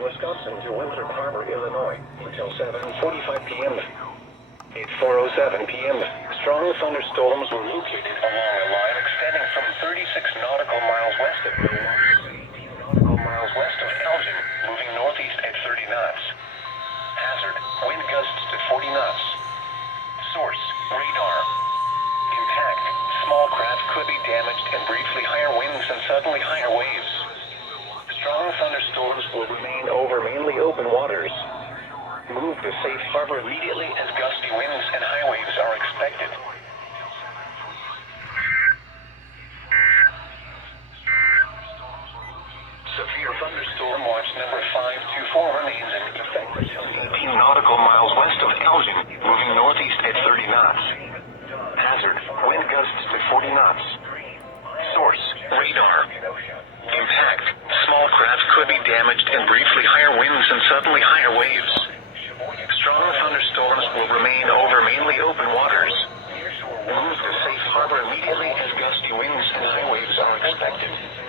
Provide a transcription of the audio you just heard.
Wisconsin to Winthrop Harbor, Illinois, until 7:45 p.m. At 4:07 p.m., strong thunderstorms were located along a line extending from 36 nautical miles west of Milwaukee to 18 nautical miles west of Elgin, moving northeast at 30 knots. Hazard, wind gusts to 40 knots. Source, radar. Impact, small craft could be damaged and briefly higher winds and suddenly higher waves. Strong thunderstorms will remain over mainly open waters. Move to safe harbor immediately as gusty winds and high waves are expected. Severe thunderstorm watch number 524 remains in effect until 18 nautical miles west of Elgin, moving northeast at 30 knots. Hazard, wind gusts to 40 knots. Source, radar. Impact, small craft could be damaged and briefly higher winds and suddenly higher waves. Strong thunderstorms will remain over mainly open waters. Move to safe harbor immediately as gusty winds and high waves are expected.